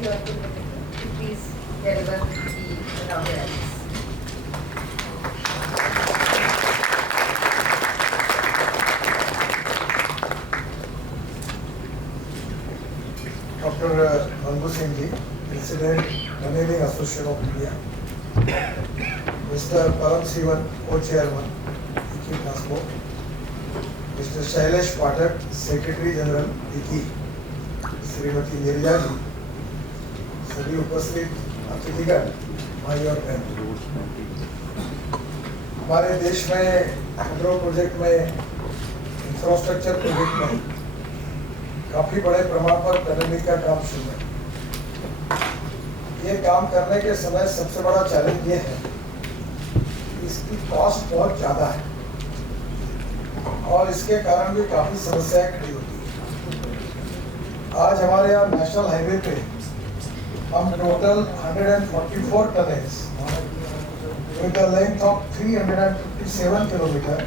you are to please deliver the inaugurals. Dr. Mangu Singh ji, President, Tunneling Association of India. Mr. Param Sivan, Co-Chairman, IKI Transport. Mr. Shailesh Pathak, Secretary General, IKI. Shrimati Neerja जी, सभी उपस्थित अतिथिगण, भाई और बहन। हमारे देश में hydro project में, infrastructure project में काफी बड़े प्रमाण पर टनलिंग का काम शुरू है। ये काम करने के समय सबसे बड़ा चैलेंज ये है कि इसकी कॉस्ट बहुत ज्यादा है और इसके कारण भी काफी समस्याएं खड़ी होती है। आज हमारे यहाँ नेशनल हाईवे पे हम total 144 tunnels with the length of 357 kilometre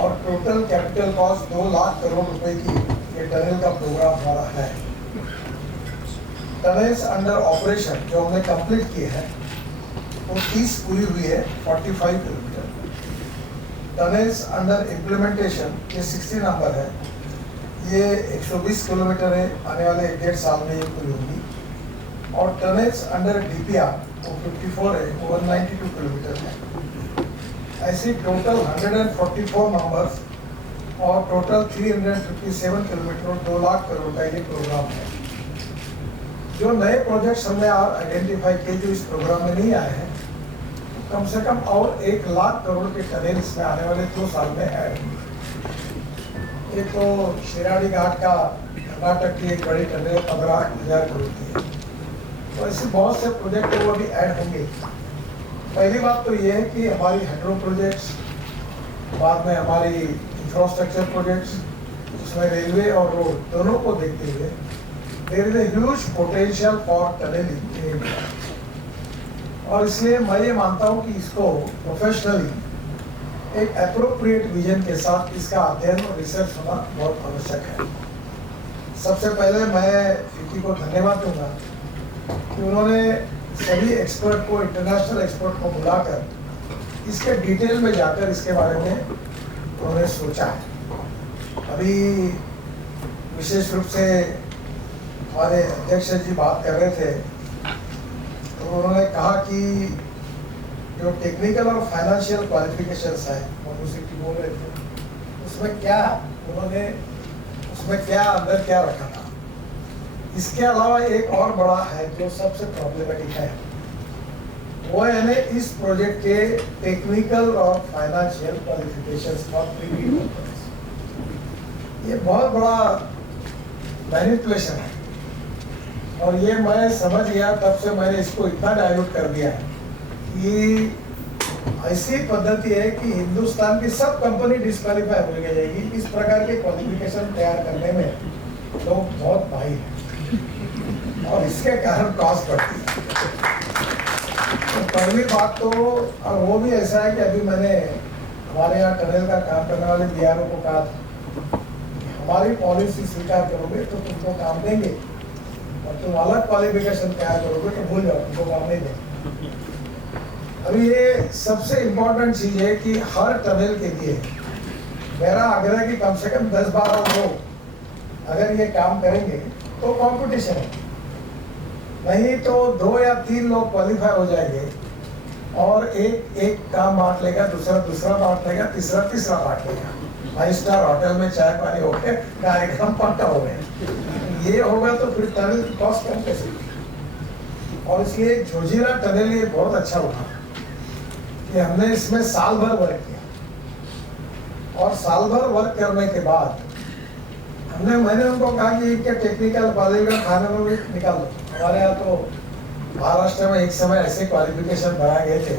और total capital cost 2 lakh crore रुपए की ये टनल का प्रोग्राम हमारा है। टनल्स अंडर ऑपरेशन जो हमने कंप्लीट किए हैं वो 30 पूरी हुई है, 45 किलोमीटर। टनल्स अंडर इम्प्लीमेंटेशन ये 60 नंबर है, ये 120 किलोमीटर है, आने वाले 1.5 साल में ये पूरी होगी। और टनल्स अंडर डीपीआर वो 54 है, वो 192 किलोमीटर है। ऐसी टोटल 144 नंबर्स और टोटल 357 किलोमीटर और 2 लाख करोड़ का ये प्रोग्राम है। जो नए प्रोजेक्ट्स हमने आइडेंटिफाई किए जो इस प्रोग्राम में नहीं आए हैं, कम से कम और 1 लाख करोड़ के टनल इसमें आने वाले 2 साल में ऐड होंगे। एक तो शिराड़ी घाट का कर्नाटक की एक बड़ी टनल 15,000 करोड़ की है, तो ऐसे बहुत से प्रोजेक्ट वो भी ऐड होंगे। पहली बात तो ये है कि हमारी हाइड्रो प्रोजेक्ट्स, बाद में हमारी इंफ्रास्ट्रक्चर प्रोजेक्ट्स, उसमें रेलवे और रोड दोनों को देखते हुए there is a huge potential for tunneling in India. और इसलिए मैं ये मानता हूँ कि इसको प्रोफेशनली एक एप्रोप्रिएट विजन के साथ इसका अध्ययन और रिसर्च होना बहुत आवश्यक है। सबसे पहले मैं फिक्की को धन्यवाद दूंगा कि उन्होंने सभी एक्सपर्ट को, इंटरनेशनल एक्सपर्ट को बुलाकर इसके डिटेल में जाकर इसके बारे में उन्होंने सोचा है। अभी विशेष रूप से हमारे अध्यक्ष जी बात कर रहे थे तो उन्होंने कहा कि जो टेक्निकल और फाइनेंशियल क्वालिफिकेशंस है, मनु सिंह जी बोल रहे थे, उसमें क्या उन्होंने उसमें क्या अंदर क्या रखा था। इसके अलावा एक और बड़ा है जो सबसे प्रॉब्लमेटिक है, वो है ना इस प्रोजेक्ट के टेक्निकल और financial qualifications for premium companies. ये बहुत बड़ा मैनिपुलेशन है और ये मैं समझ गया, तब से मैंने इसको इतना डाइल्यूट कर दिया है कि ऐसी पद्धति है कि हिंदुस्तान की सब कंपनी डिस्क्वालीफाई हो जाएगी। इस प्रकार के क्वालिफिकेशन तैयार करने में लोग बहुत भाई हैं और इसके कारण कॉस्ट बढ़ती है। तो पहली बात तो, और वो भी ऐसा है कि अभी मैंने हमारे यहाँ टनल का काम करने वाले बीआरओ को कहा था हमारी पॉलिसी स्वीकार करोगे तो तुमको काम देंगे और तुम अलग क्वालिफिकेशन तैयार करोगे तो भूल जाओ, तुमको काम नहीं देंगे। अभी ये सबसे इम्पोर्टेंट चीज है कि हर टनल के लिए मेरा आग्रह है कि कम से कम 10-12 लोग अगर ये काम करेंगे तो कंपटीशन है, नहीं तो 2 या 3 लोग क्वालिफाई हो जाएंगे और एक काम बांट लेगा, दूसरा बांट लेगा, तीसरा बांट लेगा। 5 स्टार होटल में चाय पानी हो गए, कार्यक्रम पक्का हो गए। ये होगा तो फिर टनल की कॉस्ट कम कैसे। और इसलिए जोजिला टनल ये बहुत अच्छा हुआ कि हमने इसमें साल भर वर्क किया और साल भर वर्क करने के बाद मैंने उनको कहा कि इनके टेक्निकल क्वालिफिकेशन खाने में भी निकाल दो। हमारे यहाँ तो महाराष्ट्र में एक समय ऐसे क्वालिफिकेशन बनाए गए थे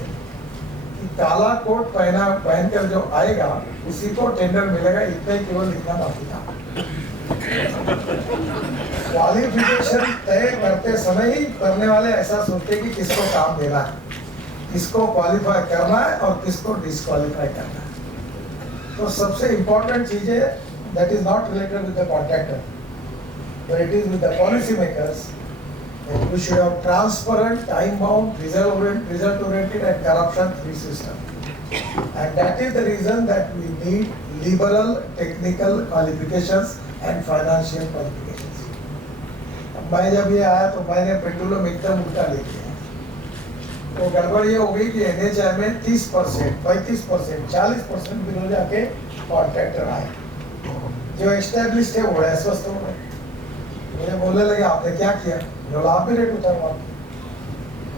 कि काला कोट पहनकर जो आएगा उसी को टेंडर मिलेगा, इतना ही केवल लिखना बाकी था। क्वालिफिकेशन तय करते समय ही करने वाले ऐसा सोचते कि किसको काम देना है, किसको क्वालिफाई करना है और किसको डिस्क्वालीफाई करना है। तो सबसे इम्पोर्टेंट चीज है that is not related with the contractor, but it is with the policy makers We should have transparent, time-bound, result-oriented and corruption-free system. And that is the reason that we need liberal technical qualifications and financial qualifications. अब मैं जब ये आया तो मैंने petroleum एकदम उल्टा लेके आया। तो गड़बड़ ये हो गई कि NHI में 30%, 35%, 40% बिलों जाके कॉन्ट्रैक्टर आए, जो एस्टेब्लिश्ड है वो अस्वस्थ हो गए। मुझे बोलने लगे आपने क्या किया, जो आप भी रेट उतारवा।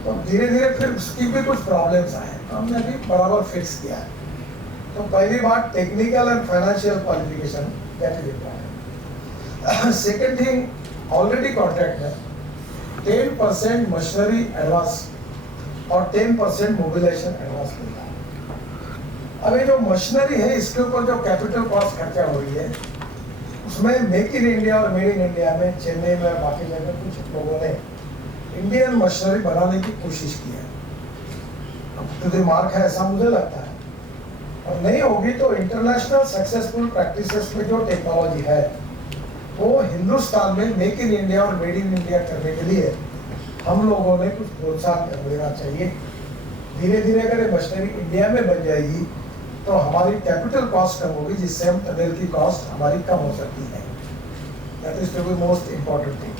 तो धीरे धीरे फिर उसकी भी कुछ प्रॉब्लम्स आए, तो हमने भी बराबर फिक्स किया है। तो पहली बात technical and financial qualification that is required. Second thing, already contract है 10% मशीनरी एडवांस और 10% मोबिलाइजेशन एडवांस मिलता है। अभी जो मशीनरी है इसके ऊपर जो कैपिटल कॉस्ट खर्चा हो रही है, उसमें मेक इन इंडिया और मेड इन इंडिया में चेन्नई में बाकी जगह कुछ लोगों ने इंडियन मशीनरी बनाने की कोशिश की है। अब तो मार्क है ऐसा मुझे लगता है, और नहीं होगी तो इंटरनेशनल सक्सेसफुल प्रैक्टिसेस में जो टेक्नोलॉजी है वो हिंदुस्तान में मेक इन इंडिया और मेड इन इंडिया करने के लिए हम लोगों ने कुछ प्रोत्साहन देना चाहिए। धीरे धीरे अगर ये मशीनरी इंडिया में बन जाएगी तो हमारी कैपिटल कॉस्ट कम होगी, जिससे हम टनल की कॉस्ट हमारी कम हो सकती है। That is the most important thing.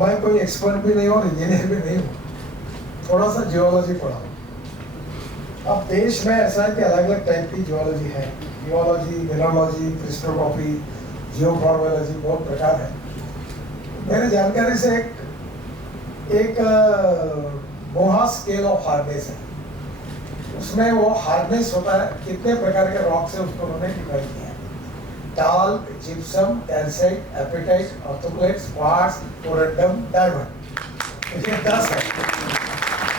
मैं कोई एक्सपर्ट भी नहीं और इंजीनियर भी नहीं हूँ, थोड़ा सा जियोलॉजी पढ़ा हूँ। अब देश में ऐसा है कि अलग अलग टाइप की जियोलॉजी है, जियोलॉजी, मिनरोलॉजी, क्रिस्टोग्राफी, जियोफॉर्मोलॉजी, बहुत प्रकार है। मेरे जानकारी से एक मोहा स्केल ऑफ हार्डनेस है, उसमें वो हार्डनेस होता है कितने प्रकार के रॉक से उसको उन्होंने डिफाइन किया है। Talc, gypsum, calcite, apatite, orthoclase, quartz, corundum, diamond, ये 10 है।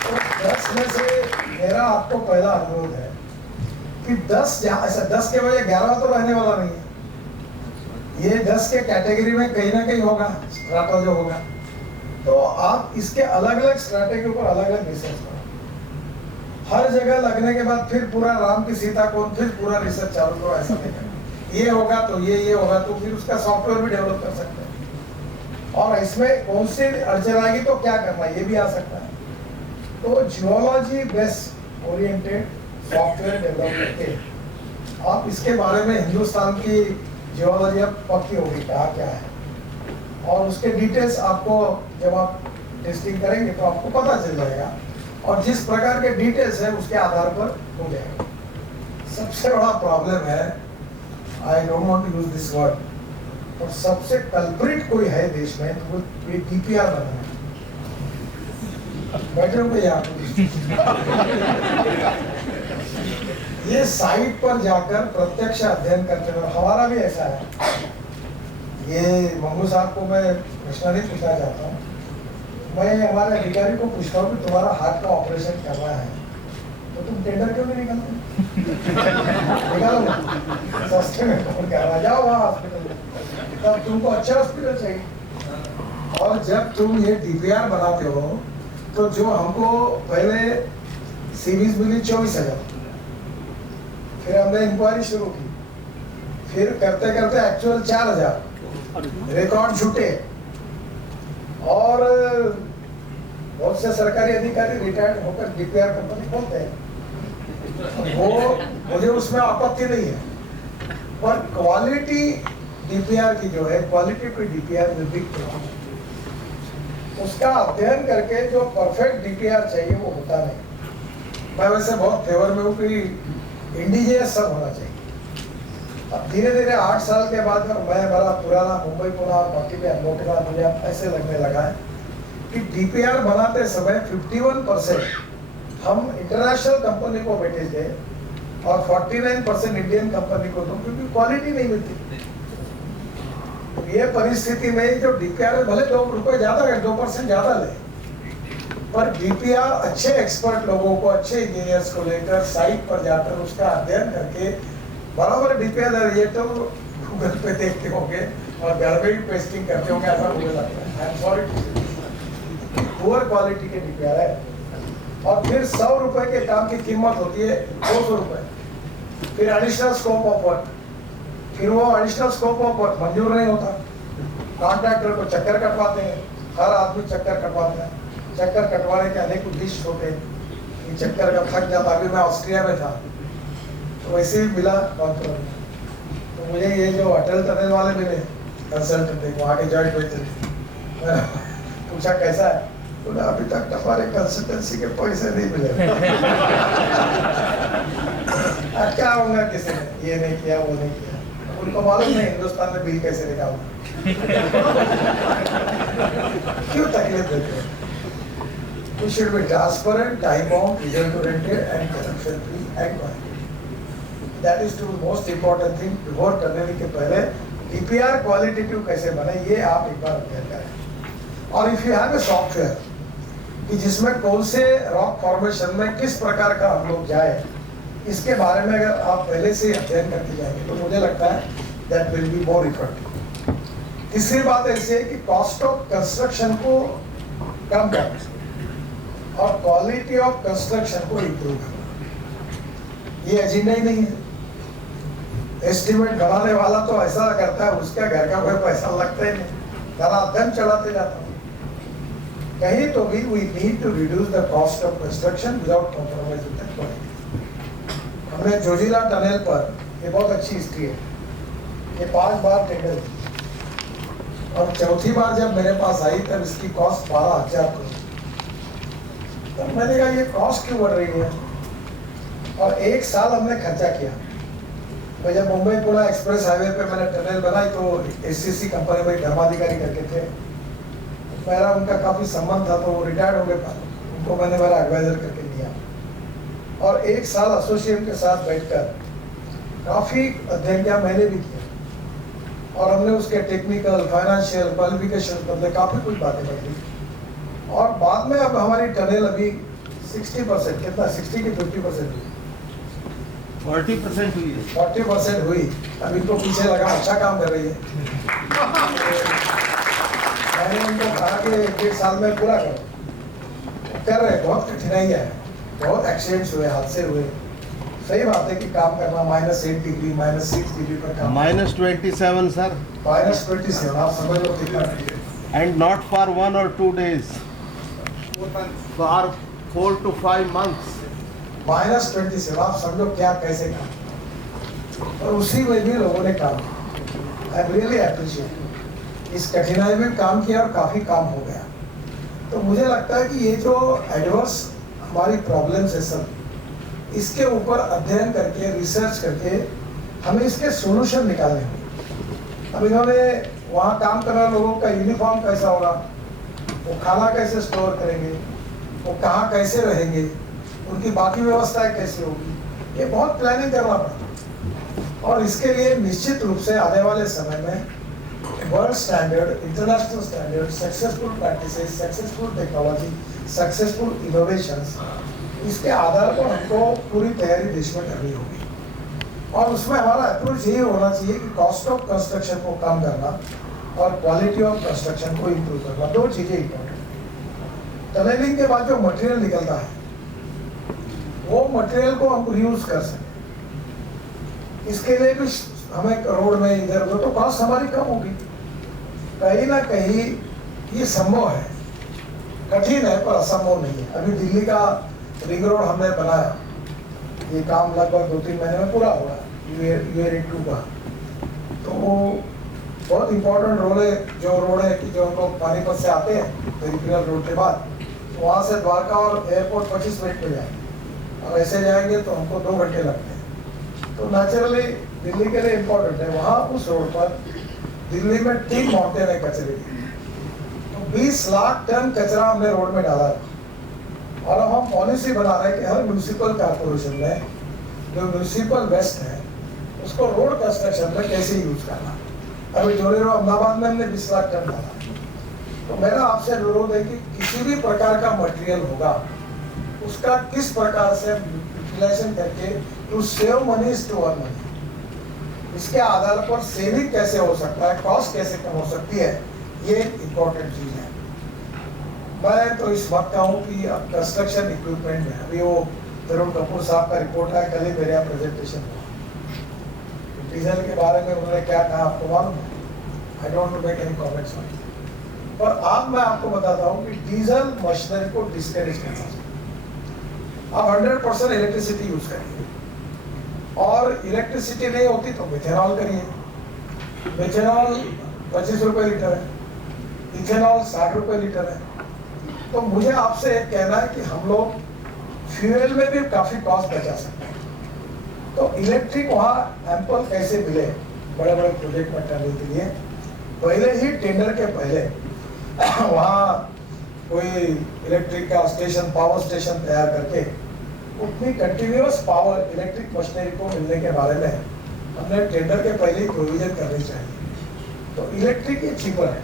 तो 10 में से मेरा आपको पहला अनुरोध है कि 10 ऐसा 10 के बजाय 11 तो रहने वाला नहीं है। ये 10 के कैटेगरी में कहीं ना कहीं होगा स्ट्रैटा जो होगा, तो आप इसके अलग अलग स्ट्रैटे के ऊपर अलग अलग रिसर्च करो। हर जगह लगने के बाद फिर पूरा राम की सीता कौन, फिर पूरा रिसर्च चालू करो, ऐसा नहीं करना। ये होगा तो ये होगा तो फिर उसका सॉफ्टवेयर भी डेवलप कर सकते हैं, और इसमें कौन सी अड़चन आएगी तो क्या करना ये भी आ सकता है। तो geology based oriented software develop करके आप इसके बारे में हिंदुस्तान की जियोलॉजी अब पक्की होगी कहाँ क्या है, और उसके डिटेल्स आपको जब आप टेस्टिंग करेंगे तो आपको पता चल जाएगा, और जिस प्रकार के डिटेल्स है उसके आधार पर हो जाएगा। सबसे बड़ा प्रॉब्लम है, I don't want to use this word, और सबसे कल्प्रिट कोई है देश में तो वो DPR बना है। बैठे हो यहाँ ये साइट पर जाकर प्रत्यक्ष अध्ययन करते हैं। हमारा भी ऐसा है। ये मंगू साहब को मैं प्रश्न नहीं पूछना चाहता हूँ, मैं हमारे अधिकारी को पूछता हूँ कि तुम्हारा हार्ट का ऑपरेशन करना है तो तुम टेंडर क्यों नहीं निकालते? निकालो ना, सस्ते में कौन करना, जाओ वहाँ हॉस्पिटल में, तब तुमको अच्छा हॉस्पिटल चाहिए। और जब तुम ये DPR बनाते हो तो जो हमको पहले सीरीज मिली 24,000, फिर हमने इंक्वायरी शुरू की, फिर करते करते एक्चुअल 4,000, रिकॉर्ड छूटे, और बहुत से सरकारी अधिकारी रिटायर्ड होकर DPR कंपनी खोलते हैं। वो मुझे उसमें आपत्ति नहीं है, पर क्वालिटी DPR की जो है, क्वालिटी पे DPR में बिग प्रॉब्लम, उसका अध्ययन करके जो परफेक्ट DPR चाहिए वो होता नहीं। मैं वैसे बहुत फेवर में हूँ कि इंडिजियस सब होना चाहिए। अब धीरे धीरे 8 साल के बाद मैं बड़ा पुराना मुंबई पुणे और बाकी पे अनुभव के बाद मुझे ऐसे लगने लगा है कि DPR बनाते समय 51% हम इंटरनेशनल कंपनी को वेटेज दें और 49% इंडियन कंपनी को दो, क्योंकि क्वालिटी नहीं मिलती। ये परिस्थिति में जो DPR भले 2 रुपए ज्यादा है, 2% ज्यादा ले, पर DPR अच्छे एक्सपर्ट लोगों को, अच्छे इंजीनियर्स को लेकर साइट पर जाकर उसका अध्ययन करके बराबर DPR ये तो गूगल पे देखते होंगे और घर में भी पेस्टिंग करते होंगे, ऐसा मुझे लगता है। I am sorry, poor quality के DPR है। और फिर 100 रुपए के काम की कीमत होती है 200 रुपए, फिर एडिशनल स्कोप ऑफ वर्क, फिर वो एडिशनल स्कोप ऑफ वर्क मंजूर नहीं होता, कॉन्ट्रैक्टर को चक्कर कटवाते हैं, हर आदमी चक्कर कटवाता है, चक्कर कटवाने के अनेक उद्देश्य होते हैं। ये चक्कर का थक जाता। अभी मैं ऑस्ट्रिया में था तो वैसे भी मिला डॉक्टर, तो मुझे ये जो अटल टनल वाले मिले कंसल्टेंट थे, वहाँ के जॉइंट वेंचर, पूछा कैसा है, बोला अभी तक हमारे कंसल्टेंसी के पैसे नहीं मिले। क्या होगा, किसी ने ये नहीं किया वो नहीं किया, उनको मालूम नहीं हिंदुस्तान में बिल कैसे निकालना। क्यों तकलीफ देते हैं? We should be transparent, time bound, result-oriented, and corruption-free and quality. That is the most important thing. Before tunneling के पहले DPR क्वालिटेटिव कैसे बने, ये आप एक बार अध्ययन करें। और if you have a software कि जिसमें कौन से रॉक फॉर्मेशन में किस प्रकार का हम लोग जाए, इसके बारे में अगर आप पहले से अध्ययन करके जाएंगे तो मुझे लगता है that will be more effective. तीसरी बात ऐसी है कि कॉस्ट ऑफ कंस्ट्रक्शन को कम करना और क्वालिटी ऑफ कंस्ट्रक्शन को इम्प्रूव करना, ये एजेंडा ही नहीं है। एस्टिमेट बनाने वाला तो ऐसा करता है, उसका घर का कोई पैसा लगता ही नहीं, धनाधन चढ़ाते जाता है। कहीं तो भी we need to reduce the cost of construction without compromising the quality. हमने जोजिला टनल पर, ये बहुत अच्छी हिस्ट्री है, ये 5 बार टेंडर और चौथी बार जब मेरे पास आई तब इसकी कॉस्ट 12,000 करोड़। तब मैंने कहा ये कॉस्ट क्यों बढ़ रही है, और 1 साल हमने खर्चा किया। मैं जब मुंबई पुणे एक्सप्रेस हाईवे पे मैंने टनल बनाई तो एससीसी कंपनी में धर्माधिकारी करके थे, मेरा उनका काफी संबंध था, तो वो रिटायर्ड हो गए, उनको मैंने मेरा एडवाइजर करके लिया और 1 साल एसोसिएट के साथ बैठकर काफी अध्ययन किया, मैंने भी किया, और हमने उसके टेक्निकल फाइनेंशियल क्वालिफिकेशन बदले काफी कुछ बातें बदली। और बाद में अब हमारी टनल अभी 60%, कितना 60 की 50% हुई, 40% हुई है, 40% हुई। अब इनको पीछे लगा अच्छा काम कर रही है। मैंने उनको कहा कि 1 साल में पूरा करो, कर रहे। बहुत कठिनाई है, बहुत एक्सीडेंट्स हुए, हादसे हुए। सही बात है कि काम करना -8 डिग्री -6 डिग्री पर काम, -27 सर, -27, आप समझ लो कितना, and not for 1 or 2 days, for 4 to 5 months. -27, आप समझो क्या कैसे काम, और उसी में भी लोगों ने काम किया। आई रियली अप्रिशिएट, इस कठिनाई में काम किया और काफी काम हो गया। तो मुझे लगता है कि ये जो एडवर्स हमारी प्रॉब्लम्स है सब, इसके ऊपर अध्ययन करके, रिसर्च करके हमें इसके सोल्यूशन निकालने होंगे। अब इन्होंने वहाँ काम करने लोगों का यूनिफॉर्म कैसा होगा, वो खाना कैसे स्टोर करेंगे, वो कहाँ कैसे रहेंगे, उनकी बाकी व्यवस्थाएं कैसी होगी, ये बहुत प्लानिंग करना पड़ता। और इसके लिए निश्चित रूप से आने वाले समय में world standard, international standard, successful practices, successful technology, successful innovations, इसके आधार पर हमको पूरी तैयारी देश में करनी होगी। और उसमें हमारा अप्रोच यही होना चाहिए कि कॉस्ट ऑफ कंस्ट्रक्शन को कम करना और क्वालिटी ऑफ कंस्ट्रक्शन को इम्प्रूव करना, 2 चीजें इंपॉर्टेंट। टनलिंग के बाद जो मटेरियल निकलता है वो मटेरियल को हम रीयूज कर सकते, इसके लिए भी हमें रोड में इधर उधर तो कॉस्ट हमारी कम होगी। कहीं ना कहीं ये संभव है, कठिन है पर असंभव नहीं है। अभी दिल्ली का रिंग रोड हमने बनाया, ये काम लगभग 2-3 महीने में पूरा होगा, UA2 का। तो वो बहुत इम्पोर्टेंट रोड है, जो रोड है कि जो हम लोग पानीपत से आते हैं पेरिफेरल रोड के बाद, वहाँ से द्वारका और एयरपोर्ट 25 मिनट में जाए, और ऐसे जाएंगे तो हमको 2 घंटे लगते हैं। तो नेचुरली दिल्ली के लिए इम्पोर्टेंट है। वहाँ उस रोड पर दिल्ली में 3 माउंटेन है कचरे की, तो 20 लाख टन कचरा हमने रोड में डाला है। और अब हम पॉलिसी बना रहे हैं कि हर म्यूनिसिपल कॉर्पोरेशन में जो म्यूनिसिपल वेस्ट है उसको रोड कंस्ट्रक्शन में कैसे यूज करना। अभी जोड़े रोड अहमदाबाद में हमने 20 लाख टन डाला। तो मेरा आपसे अनुरोध है कि किसी भी प्रकार का मटेरियल होगा उसका किस प्रकार से यूटिलाइजेशन करके to save money is to earn money, इसके आधार पर सेविंग कैसे हो सकता है, कॉस्ट कैसे कम हो सकती है, ये इम्पोर्टेंट चीज है। मैं तो इस वक्त का हूँ कि अब कंस्ट्रक्शन इक्विपमेंट में अभी वो तरुण कपूर साहब का रिपोर्ट है, कल ही मेरे यहाँ प्रेजेंटेशन हुआ। डीजल के बारे में उन्होंने क्या कहा आपको मालूम है? I don't make any comments on it. पर अब मैं आपको बताता हूँ कि डीजल मशीनरी को डिस्करेज करना चाहिए। आप 100% इलेक्ट्रिसिटी यूज करिए, और इलेक्ट्रिसिटी नहीं होती तो मिथेनॉल करिए। मिथेनॉल 25 रुपए लीटर है, इथेनॉल 60 रुपए लीटर है। तो मुझे आपसे एक कहना है कि हम लोग फ्यूल में भी काफी कॉस्ट बचा सकते हैं। तो इलेक्ट्रिक वहाँ एम्पल कैसे मिले बड़े बड़े प्रोजेक्ट में करने के लिए, पहले ही टेंडर के पहले वहाँ कोई इलेक्ट्रिक का स्टेशन, पावर स्टेशन तैयार करके उतनी कंटिन्यूअस पावर इलेक्ट्रिक मशीनरी को मिलने के बारे में हमने टेंडर के पहले ही प्रोविजन करनी चाहिए। तो इलेक्ट्रिक ही चीपर है,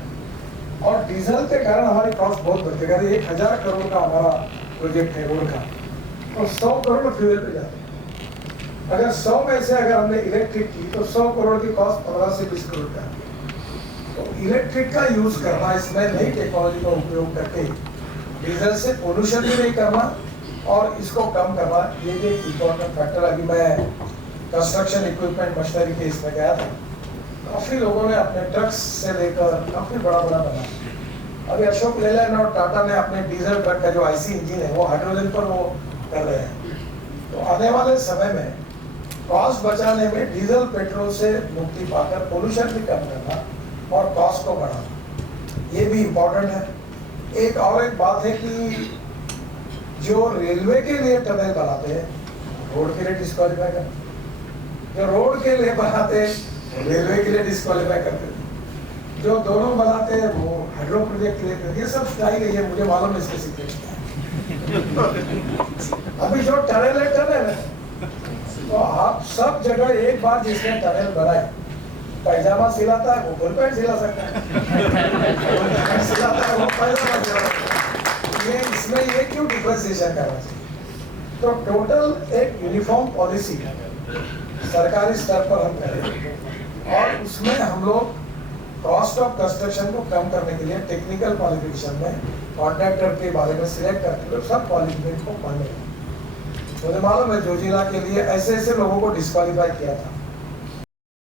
और डीजल के कारण हमारी कॉस्ट बहुत बढ़ती है। 1000 करोड़ का हमारा प्रोजेक्ट है रोड का, तो 100 करोड़ फ्यूल पे जाते हैं। अगर 100 में से अगर हमने इलेक्ट्रिक की तो 100 करोड़ की कॉस्ट 15 से 20 करोड़ का। तो इलेक्ट्रिक का यूज करना, इसमें नई टेक्नोलॉजी का उपयोग करके डीजल से पोल्यूशन भी नहीं करना और इसको कम करना, ये भी एक इम्पोर्टेंट फैक्टर। अभी मैं कंस्ट्रक्शन इक्विपमेंट मशीनरी के इसमें गया था, काफी लोगों ने अपने ट्रक्स से लेकर काफी बड़ा बड़ा बना। अभी अशोक लेलैंड और टाटा ने अपने डीजल ट्रक का जो आईसी इंजन है वो हाइड्रोजन पर वो कर रहे हैं। तो आने वाले समय में कॉस्ट बचाने में डीजल पेट्रोल से मुक्ति पाकर पोल्यूशन भी कम करना और कॉस्ट को बढ़ाना, ये भी इम्पोर्टेंट है। एक और एक बात है कि जो रेलवे के लिए टनल बनाते हैं रोड के लिए डिस्क्वालीफाई करते, जो रोड के लिए बनाते हैं रेलवे के लिए डिस्क्वालीफाई करते, जो दोनों बनाते हैं वो हाइड्रो प्रोजेक्ट के लिए करते। ये सब स्टाइल है, ये मुझे मालूम है इसके सीक्रेट। अभी जो टनल है तो आप सब जगह एक बार जिसने टनल बनाए, पैजामा सिलाता है वो फुल पैंट सिला सकता है, सिलाता है वो पैजामा सिला सकता है। ये इसमें ये क्यों डिफरेंशिएशन करना चाहिए? तो टोटल एक यूनिफॉर्म पॉलिसी सरकारी स्तर पर हम करें, और उसमें हम लोग कॉस्ट ऑफ कंस्ट्रक्शन को कम करने के लिए टेक्निकल क्वालिफिकेशन में कॉन्ट्रैक्टर के बारे में सिलेक्ट करते हुए सब क्वालिफिकेशन को माने। मुझे मालूम है जोजिला के लिए ऐसे ऐसे लोगों को डिस्क्वालीफाई किया था,